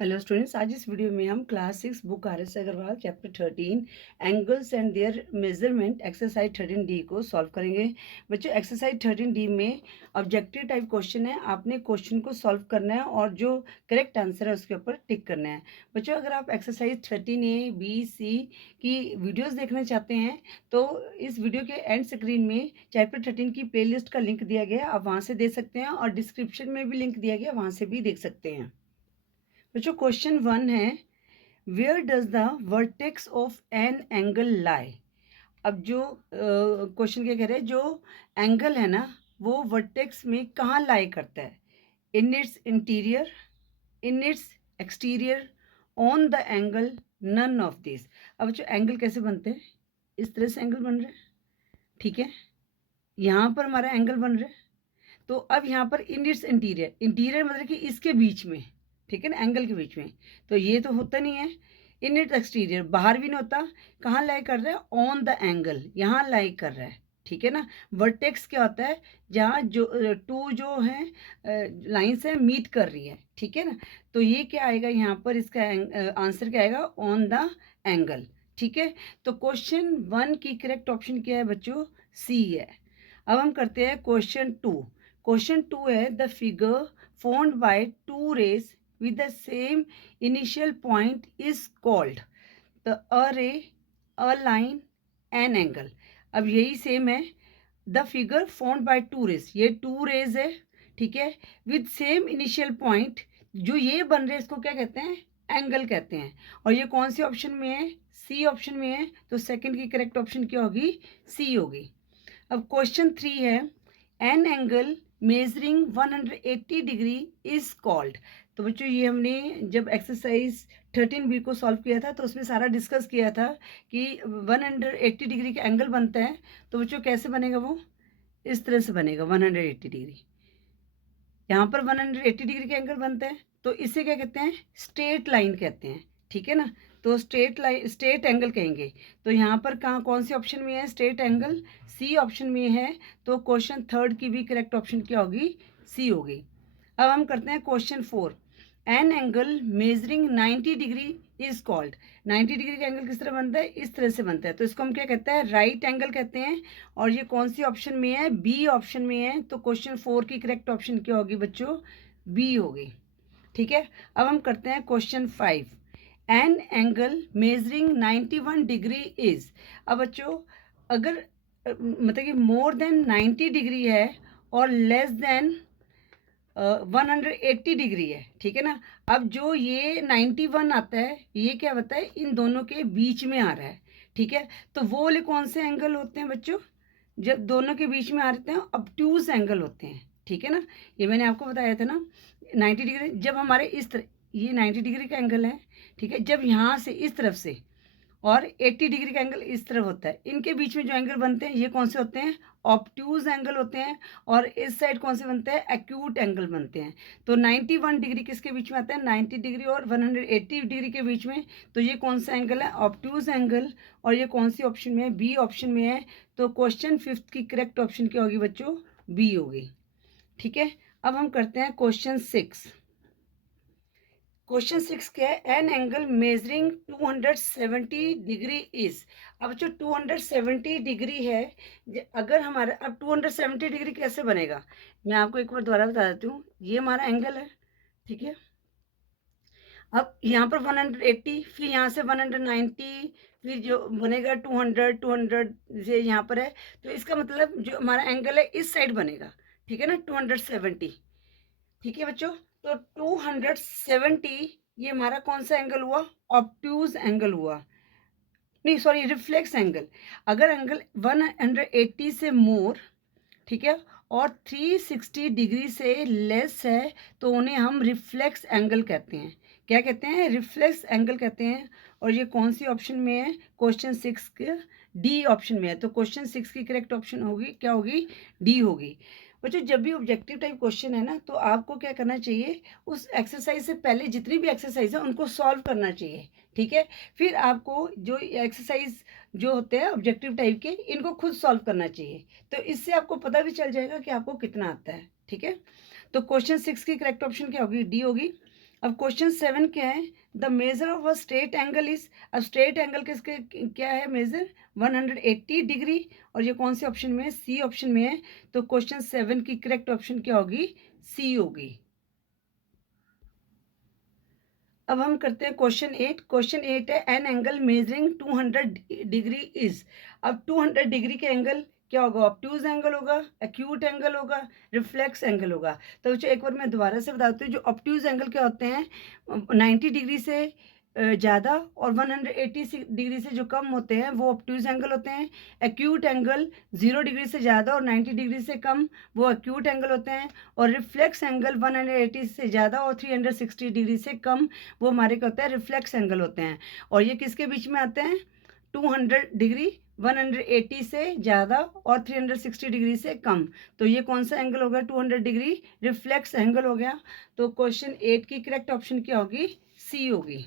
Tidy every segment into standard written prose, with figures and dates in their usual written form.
Hello students, आज इस video में हम class 6 book R S Agarwal chapter 13 angles and their measurement exercise 13D को सॉल्व करेंगे। बच्चों, एक्सरसाइज 13D में ऑब्जेक्टिव टाइप क्वेश्चन है। आपने क्वेश्चन को सॉल्व करना है और जो करेक्ट आंसर है उसके ऊपर टिक करना है। बच्चों, अगर आप एक्सरसाइज 13A, B, C की वीडियोज़ देखना चाहते हैं तो इस वीडियो के एंड स्क्रीन में चैप्टर 13 की प्लेलिस्ट का लिंक दिया गया है, आप वहाँ से देख सकते हैं और डिस्क्रिप्शन में भी लिंक दिया गया है, वहाँ से भी देख सकते हैं। बच्चों, क्वेश्चन 1 है, where does the vertex of an angle lie. अब जो क्वेश्चन क्या कह रहे हैं, जो एंगल है ना वो वर्टेक्स में कहाँ लाई करता है? In its interior, in its exterior, on the angle, none of this. अब जो एंगल कैसे बनते हैं, इस तरह से एंगल बन रहे हैं, ठीक है। यहाँ पर हमारा एंगल बन रहा है, तो अब यहाँ पर इन इट्स इंटीरियर, इंटीरियर मतलब कि इसके बीच में, ठीक है ना, एंगल के बीच में, तो ये तो होता नहीं है। इन इट्स एक्सटीरियर, बाहर भी नहीं होता। कहाँ लाई कर रहा है? ऑन द एंगल, यहाँ लाई कर रहा है, ठीक है ना। वर्टेक्स क्या होता है? जहाँ जो टू जो है लाइन्स है मीट कर रही है, ठीक है ना। तो ये क्या आएगा यहाँ पर, इसका आंसर क्या आएगा? ऑन द एंगल, ठीक है। तो क्वेश्चन 1 की करेक्ट ऑप्शन क्या है बच्चों? सी है। अब हम करते हैं क्वेश्चन 2। क्वेश्चन 2 है, the figure formed by two rays with the same initial point is called the array, a line, an angle। अब यही सेम है, the figure formed by two rays, ये टू रेज है, ठीक है, विद सेम इनिशियल पॉइंट। जो ये बन रहे हैं इसको क्या कहते हैं? एंगल कहते हैं। और ये कौन सी ऑप्शन में है? सी ऑप्शन में है। तो सेकंड की करेक्ट ऑप्शन क्या होगी? सी होगी। अब क्वेश्चन 3 है, an angle measuring 180 degree is called. तो बच्चों, ये हमने जब एक्सरसाइज 13B को सॉल्व किया था तो उसमें सारा डिस्कस किया था कि 180 डिग्री का एंगल बनता है। तो बच्चों कैसे बनेगा? वो इस तरह से बनेगा 180 डिग्री। यहाँ पर 180 डिग्री का एंगल बनता है, तो इसे क्या कहते हैं? स्ट्रेट लाइन कहते हैं, ठीक है ना। तो स्ट्रेट लाइन, स्ट्रेट एंगल कहेंगे। तो यहाँ पर कहाँ, कौन से ऑप्शन में है स्ट्रेट एंगल? सी ऑप्शन में है। तो क्वेश्चन 3 की भी करेक्ट ऑप्शन क्या होगी? सी होगी। अब हम करते हैं question 4। An angle measuring 90 degree is called. 90 degree का एंगल किस तरह बनता है? इस तरह से बनता है। तो इसको हम क्या कहते हैं? राइट एंगल कहते हैं। और ये कौन सी ऑप्शन में है? बी ऑप्शन में है। तो क्वेश्चन 4 की करेक्ट ऑप्शन क्या होगी बच्चों? बी होगी, ठीक है। अब हम करते हैं question 5। An angle measuring 91 degree is. अब बच्चों, अगर मतलब कि मोर देन 90 डिग्री है और लेस देन 180 डिग्री है, ठीक है ना। अब जो ये 91 आता है, ये क्या होता है? इन दोनों के बीच में आ रहा है, ठीक है। तो वो वाले कौन से एंगल होते हैं बच्चों? जब दोनों के बीच में आ रहे हैं ऑब्ट्यूज एंगल होते हैं, ठीक है ना। ये मैंने आपको बताया था ना, 90 डिग्री जब हमारे इस तरह, ये 90 डिग्री का एंगल है, ठीक है। जब यहाँ से इस तरफ से और 80 डिग्री का एंगल इस तरफ होता है, इनके बीच में जो एंगल बनते हैं ये कौन से होते हैं? ऑब्ट्यूज एंगल होते हैं। और इस साइड कौन से बनते हैं? एक्यूट एंगल बनते हैं। तो 91 डिग्री किसके बीच में आता है? 90 डिग्री और 180 डिग्री के बीच में। तो ये कौन सा एंगल है? Obtuse angle. और ये कौन सी ऑप्शन में है? बी ऑप्शन में है। तो क्वेश्चन 5 की करेक्ट ऑप्शन क्या होगी बच्चों? बी होगी, ठीक है। अब हम करते हैं क्वेश्चन 6। क्वेश्चन 6 क्या है? An angle measuring 270 degree is. अब जो 270 डिग्री है, अगर हमारा, अब 270 डिग्री कैसे बनेगा? मैं आपको एक बार दोबारा बता देती हूँ। ये हमारा एंगल है, ठीक है। अब यहाँ पर 180, फिर यहाँ से 190, फिर जो बनेगा 200, 200 से यहाँ पर है। तो इसका मतलब जो हमारा एंगल है इस साइड बनेगा, ठीक है ना, 270, ठीक है बच्चों। तो 270 ये हमारा कौन सा एंगल हुआ? ऑब्ट्यूज एंगल हुआ, नहीं सॉरी, रिफ्लेक्स एंगल। अगर एंगल 180 से मोर, ठीक है, और 360 डिग्री से लेस है तो उन्हें हम रिफ्लेक्स एंगल कहते हैं। क्या कहते हैं? रिफ्लेक्स एंगल कहते हैं। और ये कौन सी ऑप्शन में है? क्वेश्चन 6 के डी ऑप्शन में है। तो क्वेश्चन 6 की करेक्ट ऑप्शन होगी, क्या होगी? डी होगी। बच्चों, जब भी ऑब्जेक्टिव टाइप क्वेश्चन है ना, तो आपको क्या करना चाहिए? उस एक्सरसाइज से पहले जितनी भी एक्सरसाइज है उनको सॉल्व करना चाहिए, ठीक है। फिर आपको जो एक्सरसाइज जो होते हैं ऑब्जेक्टिव टाइप के, इनको खुद सॉल्व करना चाहिए। तो इससे आपको पता भी चल जाएगा कि आपको कितना आता है, ठीक है। तो क्वेश्चन 6 की करेक्ट ऑप्शन क्या होगी? डी होगी। अब क्वेश्चन 7 क्या है, the measure of a straight angle is, अब स्ट्रेट एंगल किसके क्या है मेजर, 180 डिग्री, और ये कौन से ऑप्शन में है, सी ऑप्शन में है। तो क्वेश्चन 7 की करेक्ट ऑप्शन क्या होगी, सी होगी। अब हम करते हैं क्वेश्चन 8। क्वेश्चन 8 है an angle measuring 200 degree is. अब 200 डिग्री के एंगल क्या होगा, ऑब्ट्यूज एंगल होगा, एक्यूट एंगल होगा, रिफ्लेक्स एंगल होगा। तो बच्चों एक बार मैं दोबारा से बताती हूँ, जो ऑब्ट्यूज एंगल क्या होते हैं, 90 डिग्री से ज़्यादा और 180 डिग्री से जो कम होते हैं वो ऑब्ट्यूज एंगल होते हैं। एक्यूट एंगल 0 डिग्री से ज़्यादा और 90 डिग्री से कम, वो एक्यूट एंगल होते हैं। और रिफ्लेक्स एंगल 180 से ज़्यादा और 360 डिग्री से कम, वो हमारे क्या होता है, रिफ्लेक्स एंगल होते हैं। और ये किसके बीच में आते हैं, 200 डिग्री, 180 से ज़्यादा और 360 डिग्री से कम। तो ये कौन सा एंगल होगा, 200 डिग्री रिफ्लेक्स एंगल हो गया। तो क्वेश्चन 8 की करेक्ट ऑप्शन क्या होगी, सी होगी।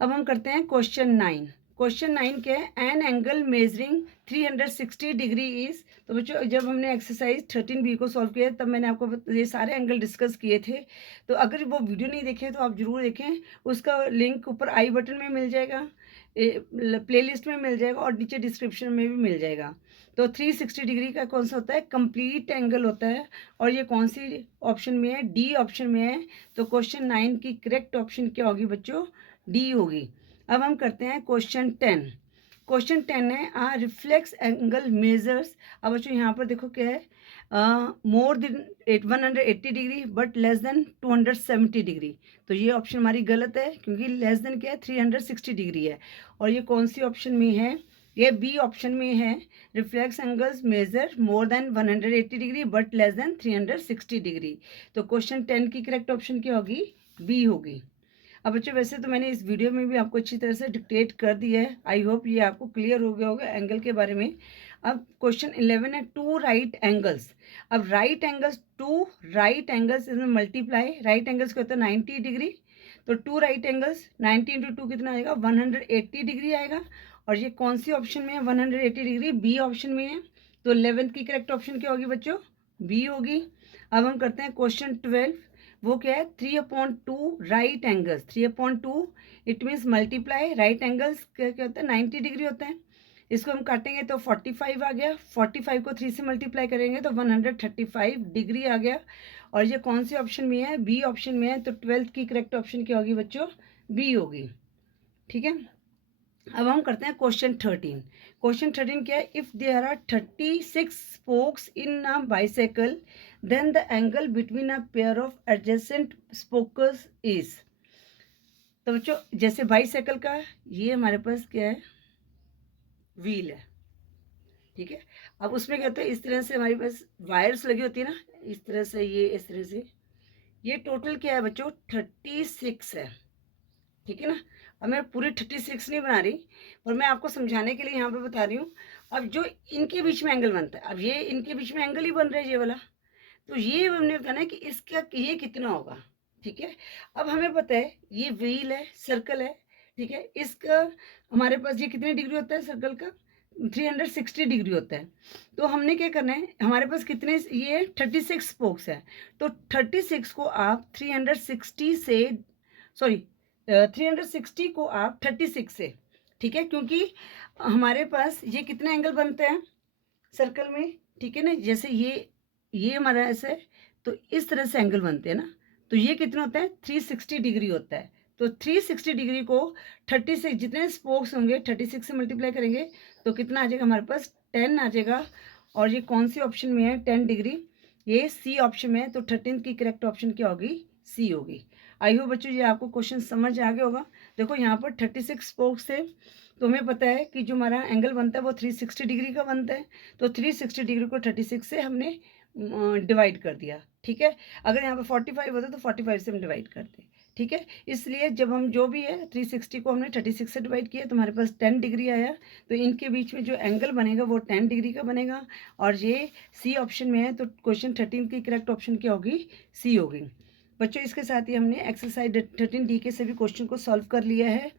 अब हम करते हैं क्वेश्चन 9। क्वेश्चन 9 क्या है, an angle measuring 360 degree is. तो बच्चों जब हमने एक्सरसाइज 13B को सॉल्व किया तब मैंने आपको ये सारे एंगल डिस्कस किए थे। तो अगर वो वीडियो नहीं देखे तो आप ज़रूर देखें, उसका लिंक ऊपर आई बटन में मिल जाएगा, प्लेलिस्ट में मिल जाएगा और नीचे डिस्क्रिप्शन में भी मिल जाएगा। तो 360 डिग्री का कौन सा होता है, कंप्लीट एंगल होता है। और ये कौन सी ऑप्शन में है, डी ऑप्शन में है। तो क्वेश्चन 9 की करेक्ट ऑप्शन क्या होगी बच्चों, डी होगी। अब हम करते हैं क्वेश्चन 10। क्वेश्चन 10 है रिफ्लेक्स एंगल मेजर्स। अब बच्चों यहाँ पर देखो क्या है, मोर than 180 degree but less then 270 degree. तो ये ऑप्शन हमारी गलत है क्योंकि लेस देन क्या है, 360 डिग्री है। और ये कौन सी ऑप्शन में है, ये बी ऑप्शन में है, reflex angles measure more than 180 degree but less than 360 degree. तो क्वेश्चन 10 की करेक्ट ऑप्शन क्या होगी, बी होगी। अब बच्चों वैसे तो मैंने इस वीडियो में भी आपको अच्छी तरह से डिक्टेट कर दिया है, आई होप ये आपको क्लियर हो गया होगा एंगल के बारे में। अब क्वेश्चन 11 है टू राइट एंगल्स। अब right angles, two right angles इसमें मल्टीप्लाई, राइट एंगल्स क्या होता है 90 डिग्री। तो two right angles 90 into two कितना आएगा, 180 डिग्री आएगा। और ये कौन सी ऑप्शन में है, 180 डिग्री, बी ऑप्शन में है। तो 11th की करेक्ट ऑप्शन क्या होगी बच्चों, बी होगी। अब हम करते हैं क्वेश्चन 12। वो क्या है, 3/2 right angles, 3/2 it means multiply, right angles क्या क्या होता है 90 डिग्री होता है। इसको हम काटेंगे तो 45 आ गया, 45 को 3 से मल्टीप्लाई करेंगे तो 135 डिग्री आ गया। और ये कौन सी ऑप्शन में है, बी ऑप्शन में है। तो 12th की करेक्ट ऑप्शन क्या होगी बच्चों, बी होगी। ठीक है, अब हम करते हैं क्वेश्चन 13। क्वेश्चन 13 क्या है, if there are 36 spokes in a bicycle then the angle between a pair of adjacent spokes is. तो बच्चों जैसे बाइसाइकिल का ये हमारे पास क्या है, व्हील है, ठीक है। अब उसमें क्या होता है, इस तरह से हमारे पास वायर्स लगी होती है ना, इस तरह से, ये इस तरह से, ये टोटल क्या है बच्चों 36 है, ठीक है ना। अब मैं पूरी 36 नहीं बना रही, पर मैं आपको समझाने के लिए यहाँ पे बता रही हूँ। अब जो इनके बीच में एंगल बनता है, अब ये इनके बीच में एंगल ही बन रहा है ये वाला, तो ये हमने बताना है कि इसका ये कितना होगा, ठीक है। अब हमें पता है ये व्हील है, सर्कल है, ठीक है। इसका हमारे पास ये कितने डिग्री होता है सर्कल का, 360 डिग्री होता है। तो हमने क्या करना है, हमारे पास कितने, ये 36 स्पोक्स है। तो 36 को आप 360 से, सॉरी 360 को आप 36 से, ठीक है, क्योंकि हमारे पास ये कितने एंगल बनते हैं सर्कल में, ठीक है ना। जैसे ये हमारा ऐसा है, तो इस तरह से एंगल बनते हैं ना। तो ये कितना होता है, 360 डिग्री होता है। तो 360 डिग्री को 36, जितने स्पोक्स होंगे 36 से मल्टीप्लाई करेंगे तो कितना आ जाएगा हमारे पास, 10 आ जाएगा। और ये कौन सी ऑप्शन में है, 10 डिग्री, ये सी ऑप्शन में है। तो 13 की करेक्ट ऑप्शन क्या होगी, सी होगी। आई होप बच्चों ये आपको क्वेश्चन समझ आ गया होगा। देखो यहाँ पर 36 स्पोक्स थे, तो हमें पता है कि जो हमारा एंगल बनता है वो 360 डिग्री का बनता है। तो 360 डिग्री को 36 से हमने डिवाइड कर दिया, ठीक है। अगर यहाँ पे 45 होता तो 45 से हम डिवाइड करते, ठीक है। इसलिए जब हम जो भी है 360 को हमने 36 से डिवाइड किया तो हमारे पास 10 डिग्री आया। तो इनके बीच में जो एंगल बनेगा वो 10 डिग्री का बनेगा। और ये सी ऑप्शन में है। तो क्वेश्चन 13 की करेक्ट ऑप्शन क्या होगी, सी होगी। बच्चों इसके साथ ही हमने एक्सरसाइज 13D के सभी क्वेश्चन को सॉल्व कर लिया है।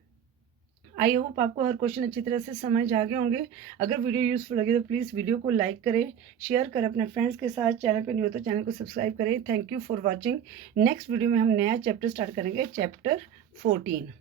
आई होप आपको हर क्वेश्चन अच्छी तरह से समझ आ गए होंगे। अगर वीडियो यूज़फुल लगे तो प्लीज़ वीडियो को लाइक करें, शेयर करें अपने फ्रेंड्स के साथ। चैनल पर नहीं हो तो चैनल को सब्सक्राइब करें। Thank you for watching. Next video में हम नया चैप्टर स्टार्ट करेंगे, चैप्टर 14।